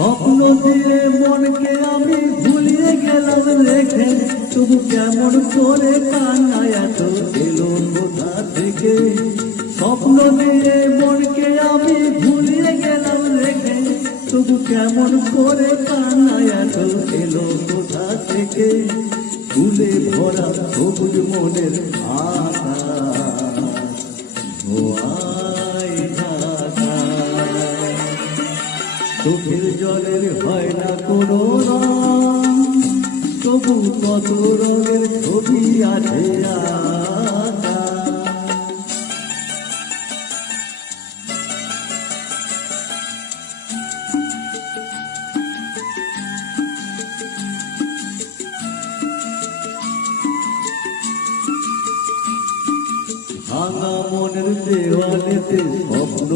স্বপ্ন দিয়ে মনকে আমি ভুলিয়ে গেলাম রেখে, তবু কেমন করে কান্না এত এলো কোথা থেকে। স্বপ্ন দিয়ে মনকে আমি ভুলিয়ে গেলাম রেখে, তবু কেমন করে কান্না এত এলো কোথা থেকে। ফুলে ভরা সবুজ মনের আকাশ ধোঁয়ায় ঢাকা, চোখের জলের হয় না কোনো রং, তবু কত রঙের ছবি আছে আঁকা। ভাঙা মনের দেওয়ালেতে স্বপ্ন